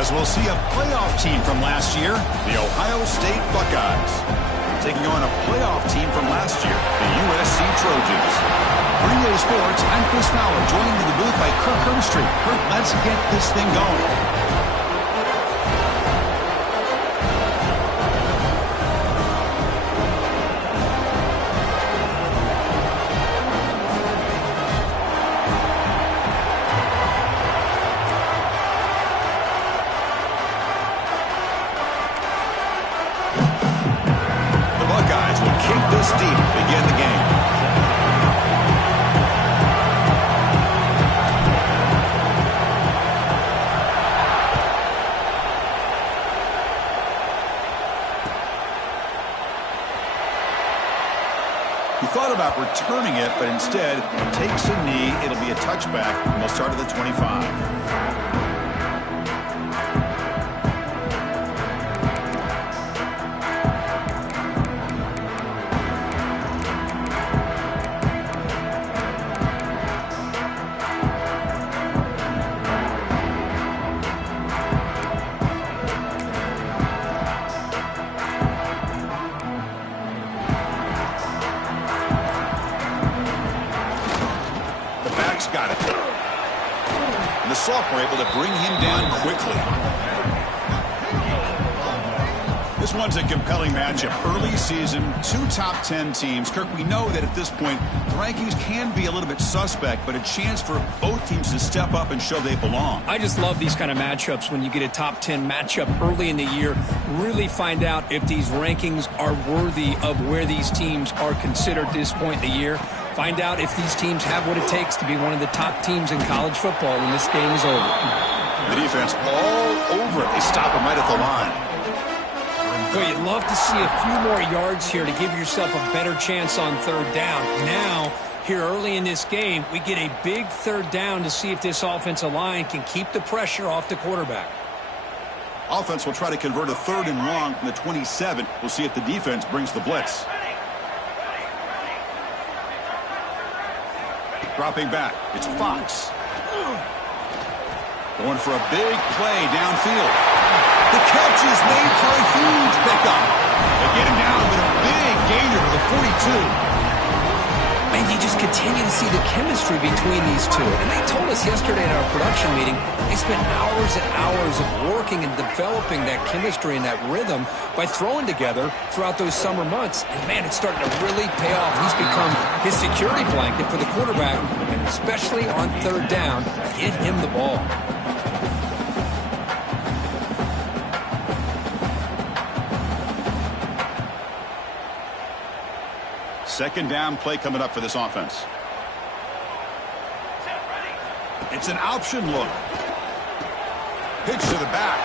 As we'll see a playoff team from last year, the Ohio State Buckeyes, taking on a playoff team from last year, the USC Trojans. For EA Sports, I'm Chris Fowler, joined in the booth by Kirk Herbstreit. Kirk, let's get this thing going. Deep to begin the game. He thought about returning it, but instead takes a knee. It'll be a touchback, and they'll start at the 25. Got it. And the sophomore able to bring him down quickly. This one's a compelling matchup. Early season, two top 10 teams. Kirk, we know that at this point, the rankings can be a little bit suspect, but a chance for both teams to step up and show they belong. I just love these kind of matchups when you get a top 10 matchup early in the year. Really find out if these rankings are worthy of where these teams are considered at this point in the year. Find out if these teams have what it takes to be one of the top teams in college football when this game is over. The defense all over it. They stop him right at the line. Well, you'd love to see a few more yards here to give yourself a better chance on third down. Now, here early in this game, we get a big third down to see if this offensive line can keep the pressure off the quarterback. Offense will try to convert a 3rd and long from the 27. We'll see if the defense brings the blitz. Dropping back, it's Fox. Going for a big play downfield. The catch is made for a huge pickup. They get him down with a big gainer to the 42. And you just continue to see the chemistry between these two. And they told us yesterday in our production meeting, they spent hours and hours of working and developing that chemistry and that rhythm by throwing together throughout those summer months. And, man, it's starting to really pay off. He's become his security blanket for the quarterback, and especially on third down, get him the ball. Second down play coming up for this offense. It's an option look. Pitch to the back.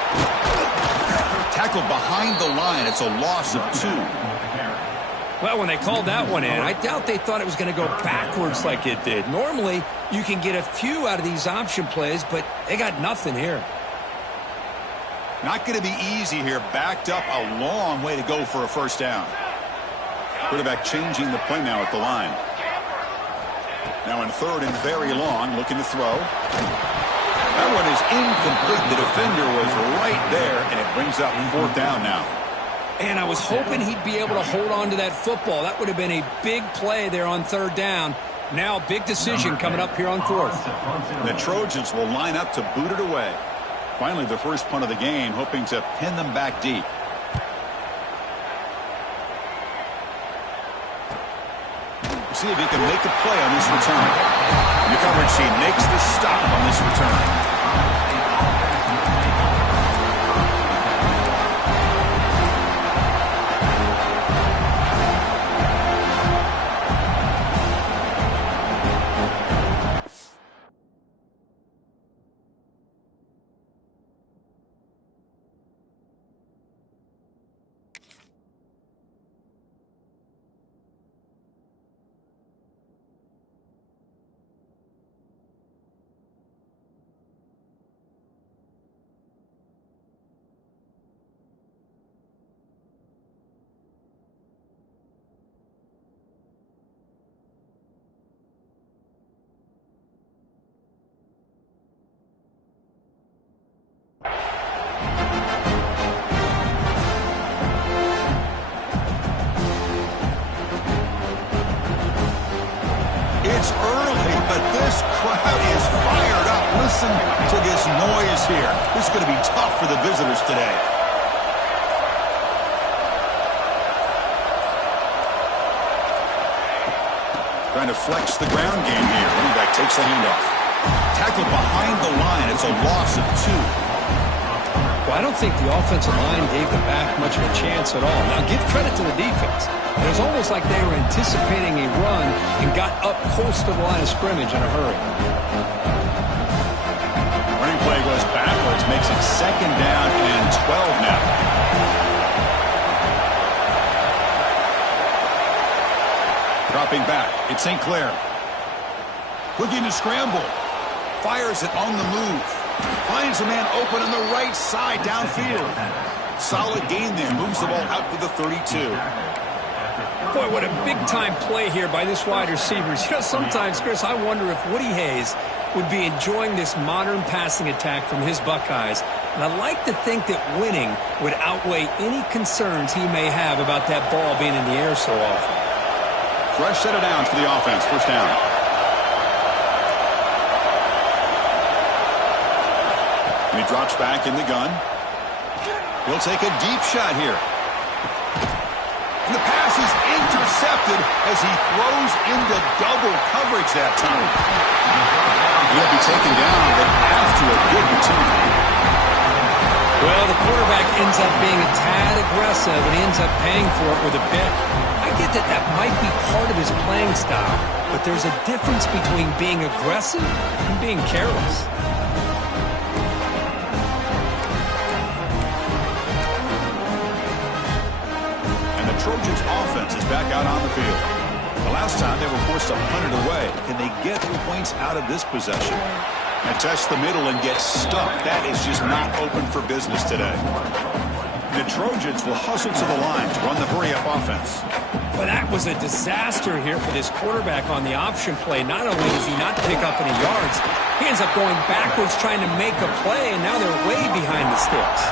Tackled behind the line. It's a loss of 2. Well, when they called that one in, I doubt they thought it was going to go backwards like it did. Normally, you can get a few out of these option plays, but they got nothing here. Not going to be easy here. Backed up a long way to go for a first down. Quarterback changing the play now at the line. Now in 3rd and very long, looking to throw. That one is incomplete. The defender was right there, and it brings up 4th down now. And I was hoping he'd be able to hold on to that football. That would have been a big play there on 3rd down. Now a big decision coming up here on 4th. The Trojans will line up to boot it away. Finally, the first punt of the game, hoping to pin them back deep. See if he can make the play on this return. The coverage team makes the stop on this return. listen to this noise here. This is going to be tough for the visitors today. Trying to flex the ground game here. Running back takes the handoff. Tackled behind the line. It's a loss of 2. Well, I don't think the offensive line gave the back much of a chance at all. Now, give credit to the defense. It was almost like they were anticipating a run and got up close to the line of scrimmage in a hurry. Running play goes backwards, makes it 2nd down and 12 now. Dropping back, it's St. Clair. Looking to scramble. Fires it on the move. Finds a man open on the right side downfield. Solid gain there. Moves the ball out to the 32. Boy, what a big-time play here by this wide receiver. You know, sometimes, Chris, I wonder if Woody Hayes would be enjoying this modern passing attack from his Buckeyes. And I like to think that winning would outweigh any concerns he may have about that ball being in the air so often. Fresh set of downs for the offense. 1st down. And he drops back in the gun. He'll take a deep shot here. And the pass is intercepted as he throws into double coverage that time. He'll be taken down, but after a good return. Well, the quarterback ends up being a tad aggressive, and he ends up paying for it with a pick. I get that that might be part of his playing style, but there's a difference between being aggressive and being careless. Trojans offense is back out on the field. The last time they were forced to punt it away. Can they get 3 points out of this possession? And test the middle and get stuck. That is just not open for business today. The Trojans will hustle to the line to run the hurry-up offense. Well, that was a disaster here for this quarterback on the option play. Not only does he not pick up any yards, he ends up going backwards trying to make a play, and now they're way behind the sticks.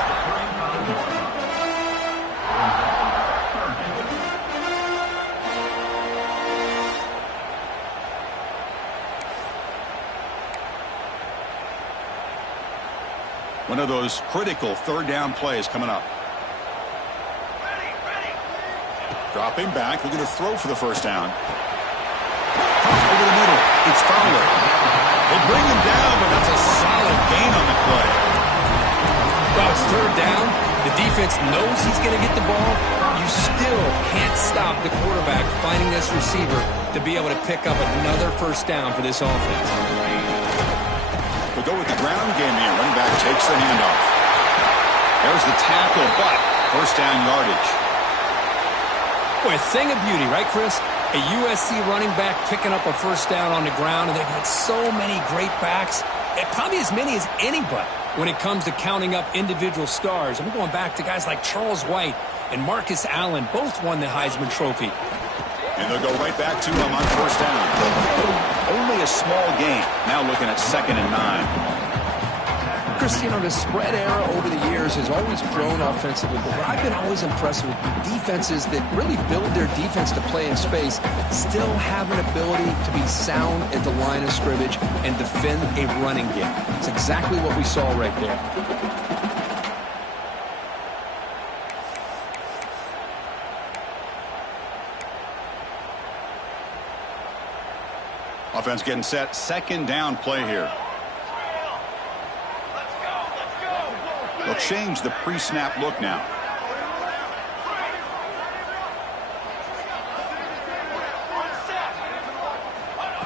One of those critical 3rd down plays coming up. Dropping back, looking to throw for the 1st down. Over the middle, it's Fowler. They bring him down, but that's a solid gain on the play. Well, it's 3rd down. The defense knows he's going to get the ball. You still can't stop the quarterback finding this receiver to be able to pick up another 1st down for this offense. We'll go with the ground game here. Running back takes the handoff. There's the tackle, but 1st down yardage. Boy, a thing of beauty, right, Chris? A USC running back picking up a 1st down on the ground, and they've had so many great backs, probably as many as anybody when it comes to counting up individual stars. I'm going back to guys like Charles White and Marcus Allen. Both won the Heisman Trophy. And they'll go right back to him on 1st down. Only a small gain. Now looking at 2nd and 9. Chris, you know, the spread era over the years has always grown offensively, but what I've been always impressed with defenses that really build their defense to play in space still have an ability to be sound at the line of scrimmage and defend a running game. It's exactly what we saw right there. Offense getting set. 2nd down play here. They'll change the pre-snap look now.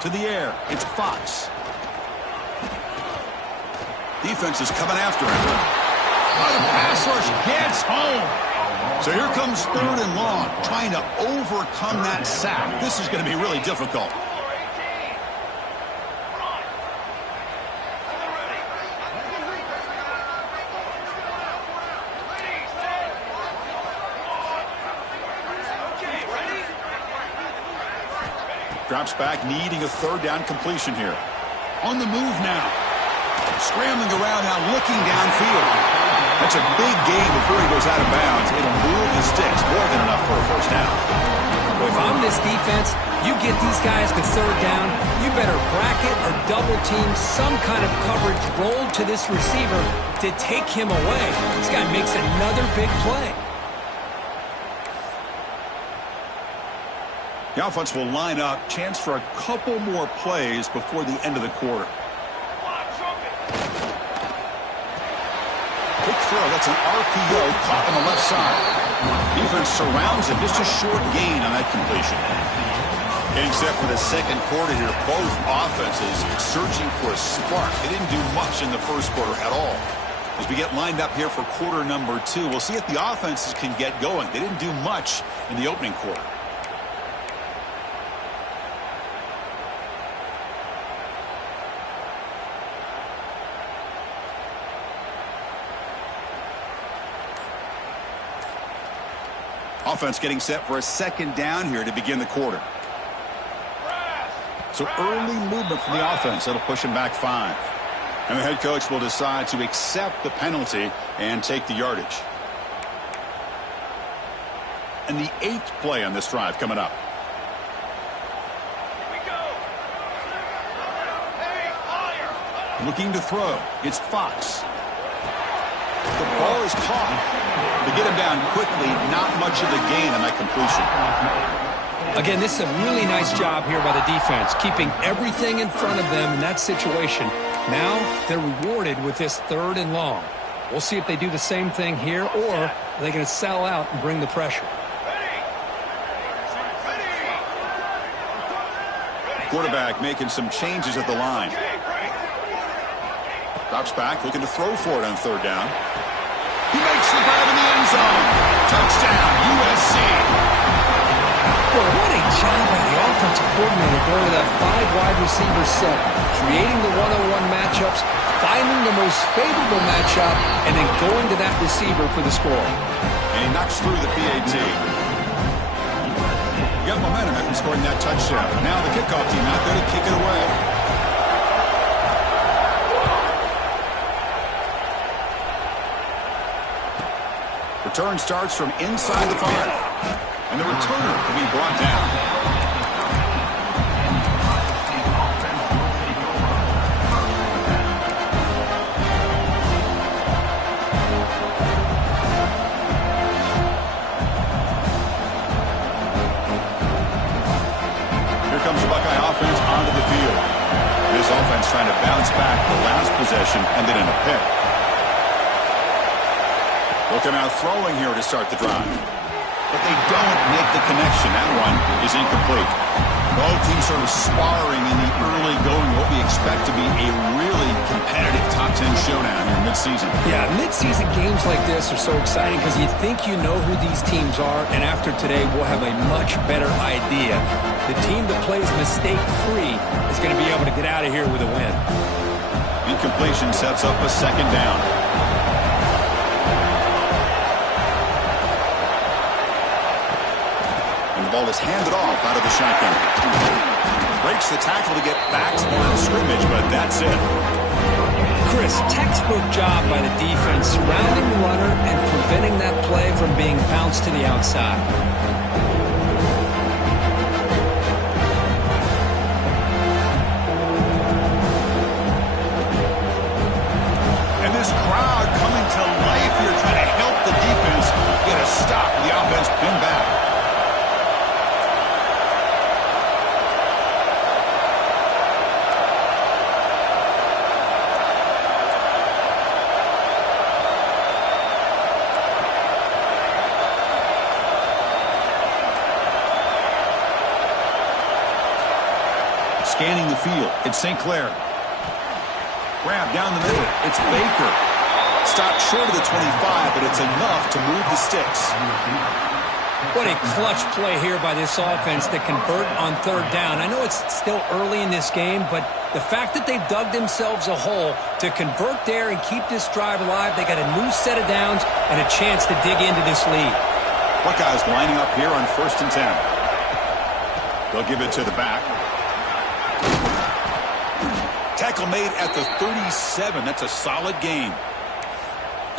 To the air. It's Fox. Defense is coming after him. Oh, the pass rush gets home. So here comes 3rd and long, trying to overcome that sack. This is going to be really difficult. Drops back, needing a 3rd down completion here. On the move now. Scrambling around now, looking downfield. That's a big gain before he goes out of bounds. It'll move the sticks, more than enough for a first down. If I'm this defense, you get these guys to third down, you better bracket or double team some kind of coverage rolled to this receiver to take him away. This guy makes another big play. The offense will line up, chance for a couple more plays before the end of the quarter. Quick throw, that's an RPO caught on the left side. Defense surrounds him, just a short gain on that completion. Getting set for the second quarter here, both offenses searching for a spark. They didn't do much in the first quarter at all. As we get lined up here for quarter number 2, we'll see if the offenses can get going. They didn't do much in the opening quarter. Offense getting set for a second down here to begin the quarter. So early movement from the offense. That'll push him back 5. And the head coach will decide to accept the penalty and take the yardage. And the 8th play on this drive coming up. Looking to throw. It's Fox. The ball is caught. To get him down quickly, not much of a gain on that completion. Again, this is a really nice job here by the defense, keeping everything in front of them in that situation. Now they're rewarded with this 3rd and long. We'll see if they do the same thing here, or are they going to sell out and bring the pressure. Quarterback making some changes at the line. Drops back, looking to throw for it on 3rd down. He makes the grab in the end zone. Touchdown, USC. Boy, what a job by the offensive coordinator going to that 5-wide receiver set, creating the one-on-one matchups, finding the most favorable matchup, and then going to that receiver for the score. And he knocks through the PAT. He got momentum after scoring that touchdown. Now the kickoff team out there to kick it away. Return starts from inside the 5. And the returner will be brought down. Here comes the Buckeye offense onto the field. This offense trying to bounce back the last possession and then in a pick. They'll come out throwing here to start the drive. But they don't make the connection. That one is incomplete. Both teams sort of sparring in the early going, what we expect to be a really competitive top 10 showdown here mid-season. Yeah, mid-season games like this are so exciting because you think you know who these teams are, and after today we'll have a much better idea. The team that plays mistake-free is going to be able to get out of here with a win. Incompletion sets up a second down. The ball is handed off out of the shotgun. Breaks the tackle to get back to the line of scrimmage, but that's it. Chris, textbook job by the defense, surrounding the runner and preventing that play from being bounced to the outside. And this crowd coming to life here, trying to help the defense get a stop. The offense pinned back. Scanning the field, it's St. Clair. Grab down the middle, it's Baker. Stopped short of the 25, but it's enough to move the sticks. What a clutch play here by this offense to convert on 3rd down. I know it's still early in this game, but the fact that they've dug themselves a hole to convert there and keep this drive alive, they got a new set of downs and a chance to dig into this lead. Buckeyes lining up here on 1st and 10. They'll give it to the back. Tackle made at the 37. That's a solid gain.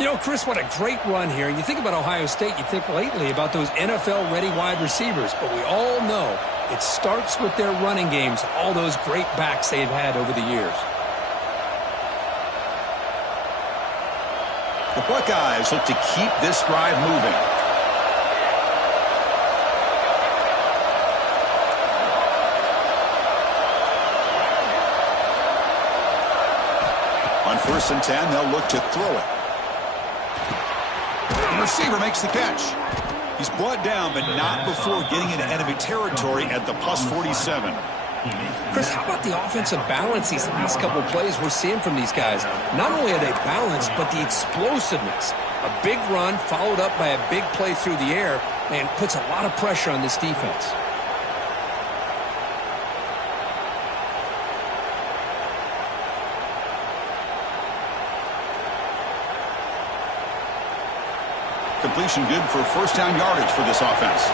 You know, Chris, what a great run here. And you think about Ohio State, you think lately about those NFL-ready wide receivers. But we all know it starts with their running games, all those great backs they've had over the years. The Buckeyes look to keep this drive moving. On 1st and 10, they'll look to throw it. The receiver makes the catch. He's brought down, but not before getting into enemy territory at the +47. Chris, how about the offensive balance these last couple of plays we're seeing from these guys? Not only are they balanced, but the explosiveness. A big run followed up by a big play through the air, man, puts a lot of pressure on this defense. Completion good for first down yardage for this offense.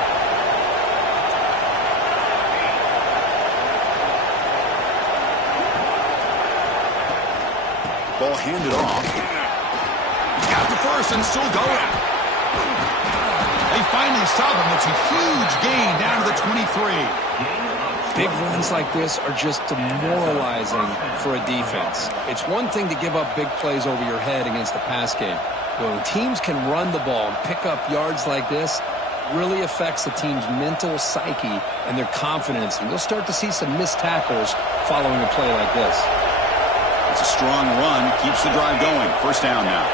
Ball handed off. Got the first and still going. They finally stop him. It's a huge gain down to the 23. Big runs like this are just demoralizing for a defense. It's one thing to give up big plays over your head against the pass game. When teams can run the ball and pick up yards like this, really affects the team's mental psyche and their confidence. And you'll start to see some missed tackles following a play like this. It's a strong run. Keeps the drive going. First down now.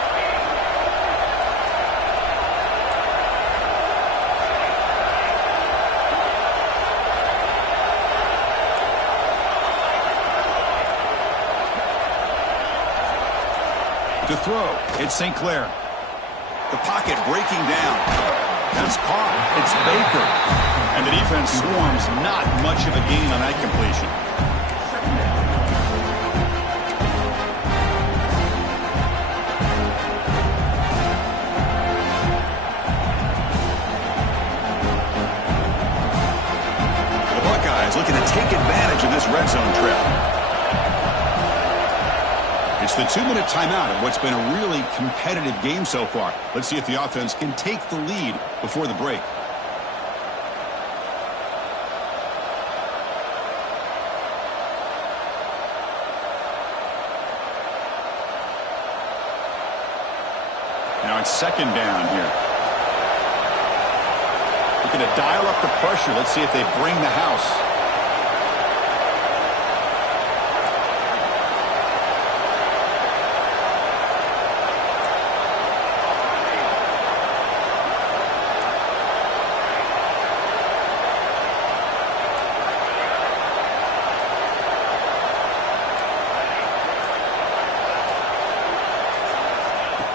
To throw, it's St. Clair. The pocket breaking down. That's caught. It's Baker. And the defense swarms. Not much of a gain on that completion. The Buckeyes looking to take advantage of this red zone trip. It's the 2-minute timeout of what's been a really competitive game so far. Let's see if the offense can take the lead before the break. Now it's second down here. Looking to dial up the pressure. Let's see if they bring the house.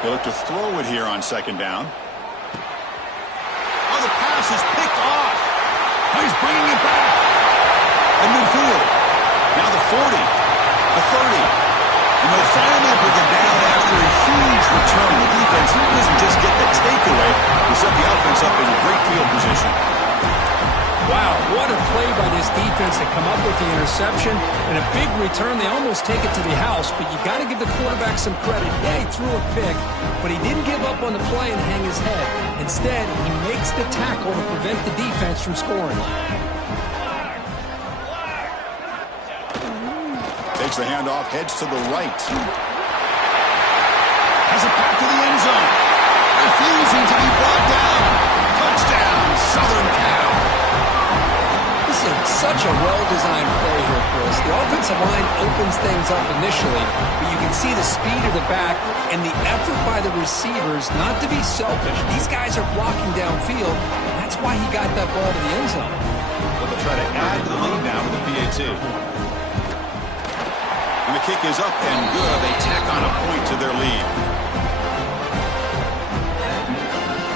They look to throw it here on second down. Oh, the pass is picked off. Oh, he's bringing it back. At midfield. Now the 40. The 30. And they'll finally bring it down after a huge return. The defense doesn't just get the takeaway. They set the offense up in great field position. Wow, what a play by this defense to come up with the interception and a big return. They almost take it to the house, but you got to give the quarterback some credit. Yeah, he threw a pick, but he didn't give up on the play and hang his head. Instead, he makes the tackle to prevent the defense from scoring. Takes the handoff, heads to the right. Has it back to the end zone. Refusing to be brought down. Touchdown, Southern Cal. Such a well-designed play here, Chris. The offensive line opens things up initially, but you can see the speed of the back and the effort by the receivers not to be selfish. These guys are blocking downfield, and that's why he got that ball to the end zone. Well, they'll try to add to the lead now with the PAT. And the kick is up and good. They tack on a point to their lead.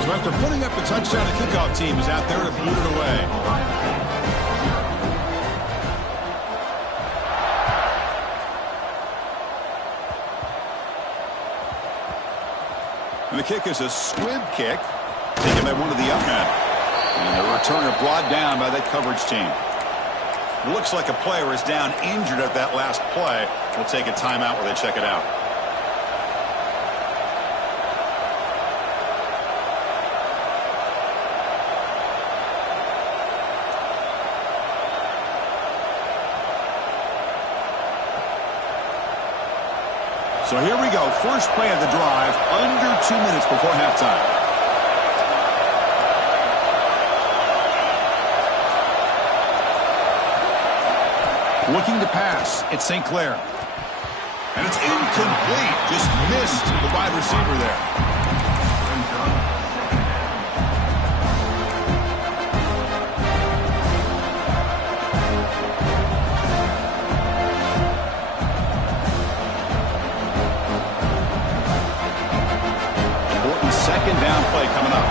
So after putting up the touchdown, the kickoff team is out there to boot it away. And the kick is a squib kick, taken by one of the up men. And the returner brought down by that coverage team. Looks like a player is down injured at that last play. We'll take a timeout while they check it out. So here we go. First play of the drive, under 2 minutes before halftime. Looking to pass. It's St. Clair. And it's incomplete. Just missed the wide receiver there. Second down play coming up.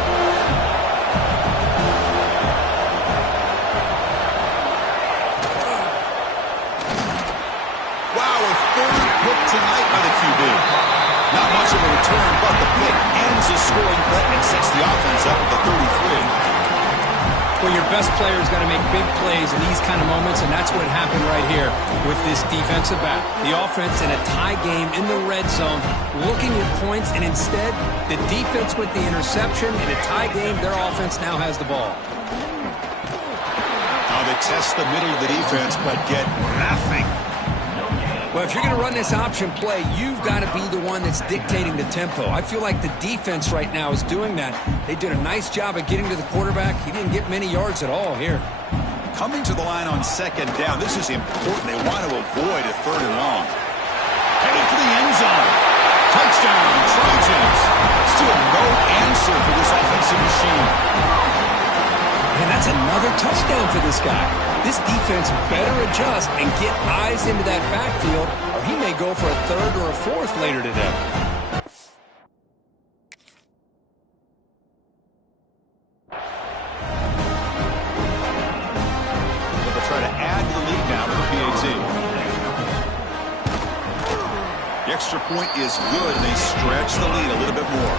Wow, a third pick tonight by the QB. Not much of a return, but the pick ends the scoring threat and sets the offense up at the 33. Well, your best player's got to make big plays in these kind of moments, and that's what happened right here with this defensive back. The offense in a tie game in the red zone, looking at points, and instead, the defense with the interception. In a tie game, their offense now has the ball. Now they test the middle of the defense, but get nothing. Well, if you're going to run this option play, you've got to be the one that's dictating the tempo. I feel like the defense right now is doing that. They did a nice job of getting to the quarterback. He didn't get many yards at all here. Coming to the line on second down, this is important. They want to avoid a third and long. Heading for the end zone. Touchdown, Trojans. Still no answer for this offensive machine. And that's another touchdown for this guy. This defense better adjust and get eyes into that backfield, or he may go for a third or a fourth later today. They'll try to add to the lead now for PAT. The extra point is good, and they stretch the lead a little bit more.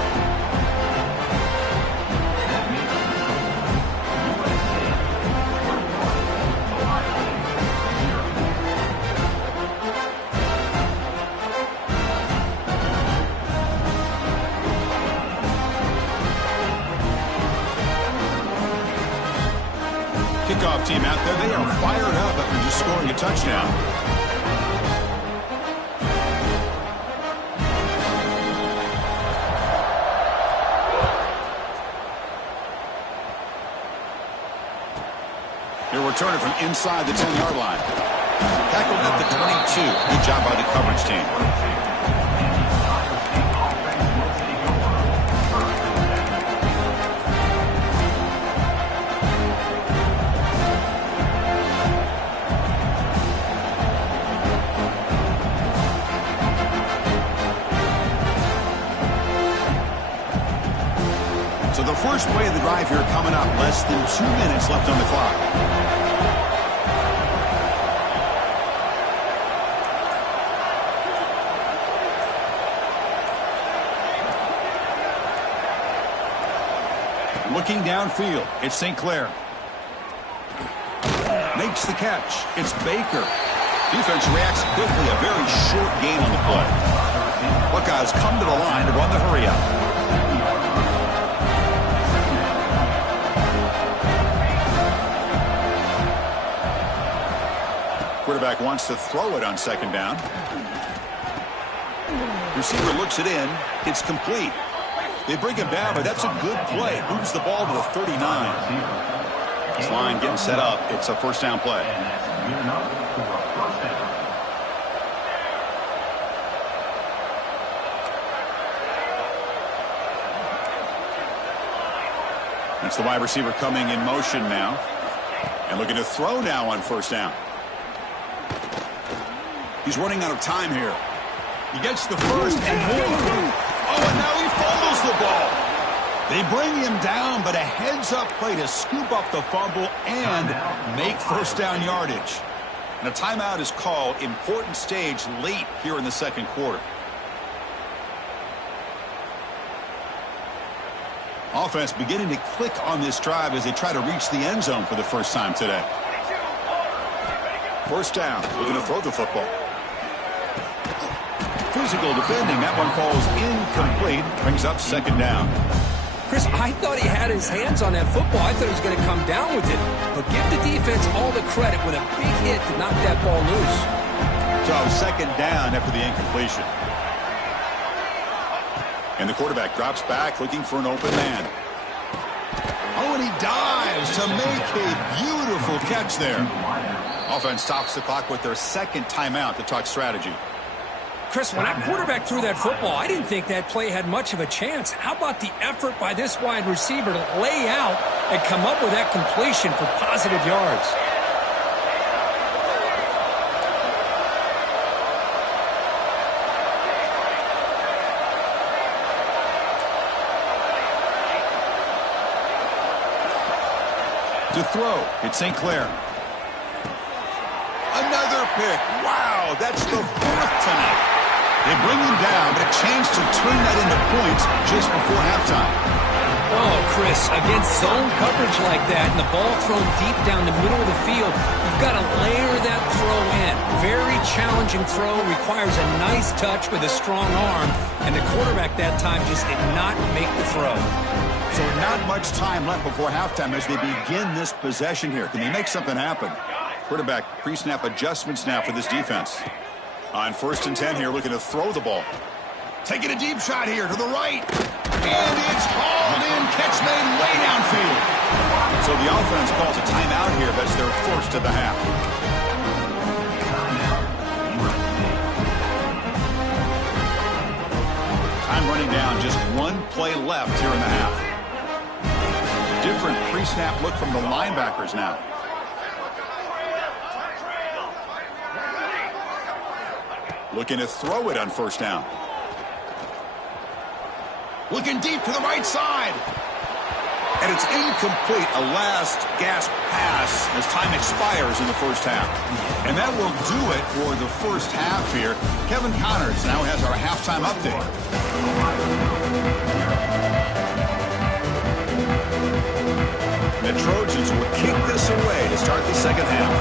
Kickoff team out there, they are fired up after just scoring a touchdown. They're returning from inside the 10-yard line. Tackled at the 22. Good job by the coverage team. So the first play of the drive here coming up. Less than 2 minutes left on the clock. Looking downfield, it's St. Clair. Makes the catch. It's Baker. Defense reacts quickly. A very short gain on the play. Buckeyes come to the line to run the hurry up. Quarterback wants to throw it on second down. Receiver looks it in. It's complete. They bring him down, but that's a good play. Moves the ball to the 39. This line getting set up. It's a first down play. That's the wide receiver coming in motion now. And looking to throw now on first down. He's running out of time here. He gets the first and more. Oh, and now he fumbles the ball. They bring him down, but a heads-up play to scoop up the fumble and make first down yardage. And a timeout is called. Important stage late here in the second quarter. Offense beginning to click on this drive as they try to reach the end zone for the first time today. First down. Looking to throw the football. Physical defending. That one falls incomplete. Brings up second down. Chris, I thought he had his hands on that football. I thought he was going to come down with it. But give the defense all the credit with a big hit to knock that ball loose. So second down after the incompletion. And the quarterback drops back looking for an open man. Oh, and he dives to make a beautiful catch there. Offense stops the clock with their second timeout to talk strategy. Chris, when that quarterback threw that football, I didn't think that play had much of a chance. How about the effort by this wide receiver to lay out and come up with that completion for positive yards? To throw, it's St. Clair. Another pick. Wow, that's the fourth tonight. They bring him down, but a chance to turn that into points just before halftime. Oh, Chris, against zone coverage like that and the ball thrown deep down the middle of the field, you've got to layer that throw in. Very challenging throw, requires a nice touch with a strong arm, and the quarterback that time just did not make the throw. So not much time left before halftime as they begin this possession here. Can they make something happen? Quarterback pre-snap adjustments now for this defense. On 1st and 10 here, looking to throw the ball. Taking a deep shot here to the right. And it's hauled in. Catch made way downfield. So the offense calls a timeout here. That's their first of the half. Time running down. Just one play left here in the half. Different pre-snap look from the linebackers now. Looking to throw it on 1st down. Looking deep to the right side. And it's incomplete. A last gasp pass as time expires in the 1st half. And that will do it for the 1st half here. Kevin Connors now has our halftime update. The Trojans will kick this away to start the 2nd half.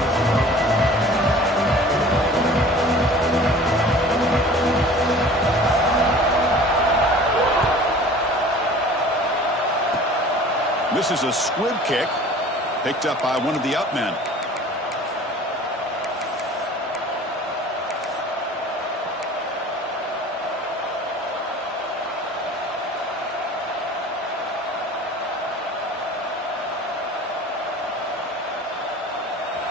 This is a squib kick picked up by one of the up men.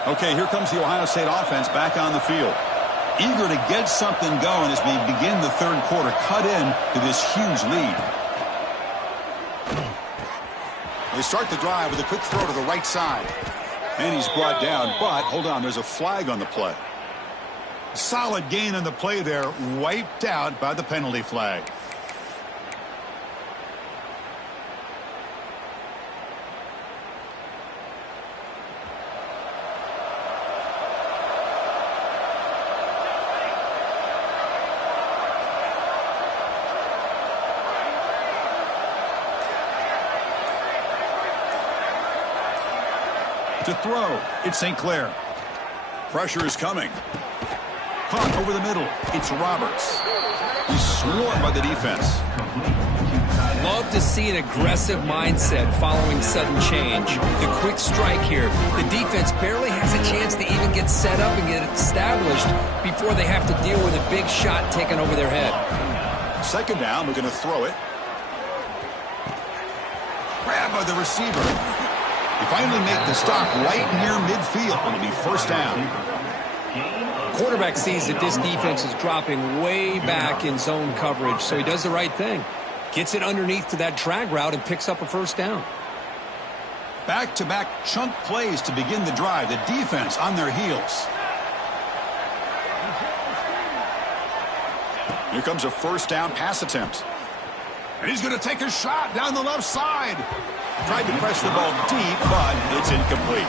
Okay, here comes the Ohio State offense back on the field. Eager to get something going as we begin the 3rd quarter, cut in to this huge lead. They start the drive with a quick throw to the right side. And he's brought down, but hold on, there's a flag on the play. Solid gain on the play there, wiped out by the penalty flag. To throw, it's St. Clair. Pressure is coming. Caught over the middle, it's Roberts. He's swarmed by the defense. Love to see an aggressive mindset following sudden change. The quick strike here. The defense barely has a chance to even get set up and get established before they have to deal with a big shot taken over their head. 2nd down, we're going to throw it. Grab by the receiver. They finally make the stop right near midfield. It'll be 1st down. Quarterback sees that this defense is dropping way back in zone coverage, so he does the right thing. Gets it underneath to that drag route and picks up a 1st down. Back-to-back chunk plays to begin the drive. The defense on their heels. Here comes a 1st down pass attempt. And he's going to take a shot down the left side. Tried to press the ball deep, but it's incomplete.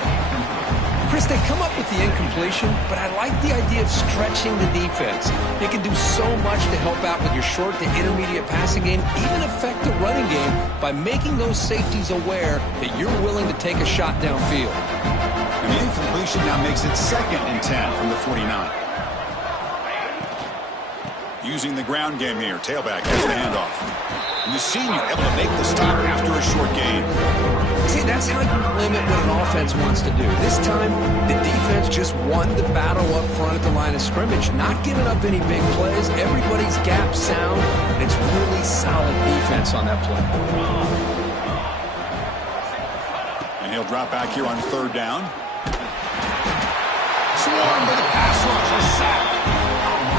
Chris, they come up with the incompletion, but I like the idea of stretching the defense. They can do so much to help out with your short to intermediate passing game, even affect the running game by making those safeties aware that you're willing to take a shot downfield. And the incompletion now makes it 2nd and 10 from the 49. Using the ground game here. Tailback has the handoff. And the senior able to make the stop after a short gain. See, that's how you limit what an offense wants to do. This time, the defense just won the battle up front at the line of scrimmage, not giving up any big plays. Everybody's gap sound, and it's really solid defense on that play. And he'll drop back here on third down. Swarmed by the pass rush, a sack.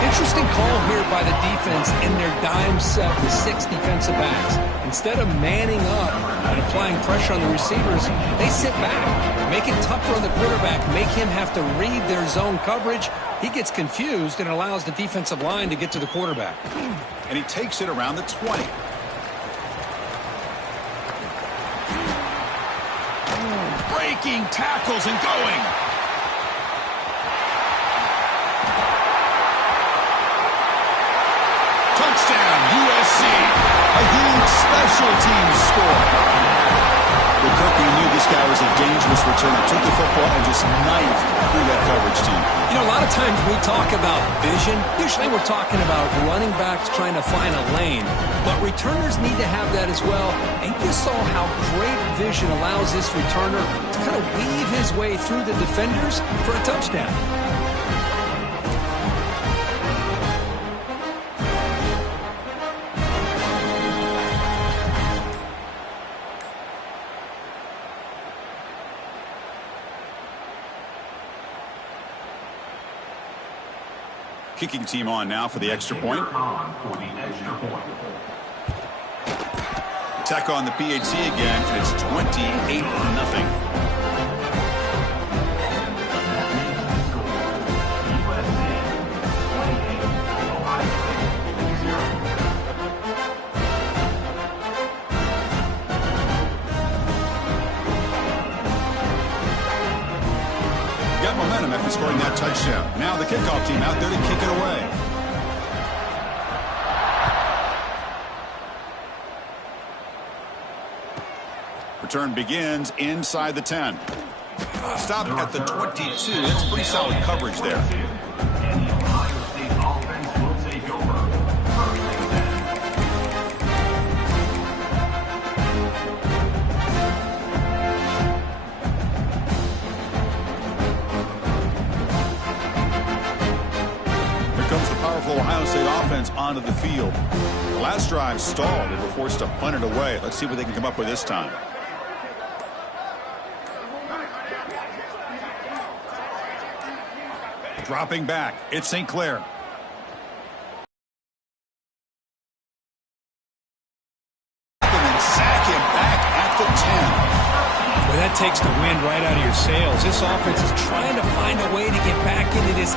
Interesting call here by the defense in their dime set with 6 defensive backs. Instead of manning up and applying pressure on the receivers, they sit back, make it tougher on the quarterback, make him have to read their zone coverage. He gets confused and allows the defensive line to get to the quarterback. And he takes it around the 20. Breaking tackles and going. Touchdown, USC. A huge special teams score. Well, Kirby knew this guy was a dangerous returner. Took the football and just knifed through that coverage team. You know, a lot of times we talk about vision. Usually we're talking about running backs trying to find a lane. But returners need to have that as well. And you saw how great vision allows this returner to kind of weave his way through the defenders for a touchdown. Kicking team on now for the extra point. Attack on the PAT again, and it's 28-0. Got momentum after scoring that touchdown. Now the kickoff team out there to kick it away. Return begins inside the 10. Stop at the 22. That's pretty solid coverage there. Ohio State offense onto the field. The last drive stalled. They were forced to punt it away. Let's see what they can come up with this time. Dropping back. It's St. Clair. And then sack him back at the 10. Well, that takes the wind right out of your sails. This offense is trying to find a way to get back into this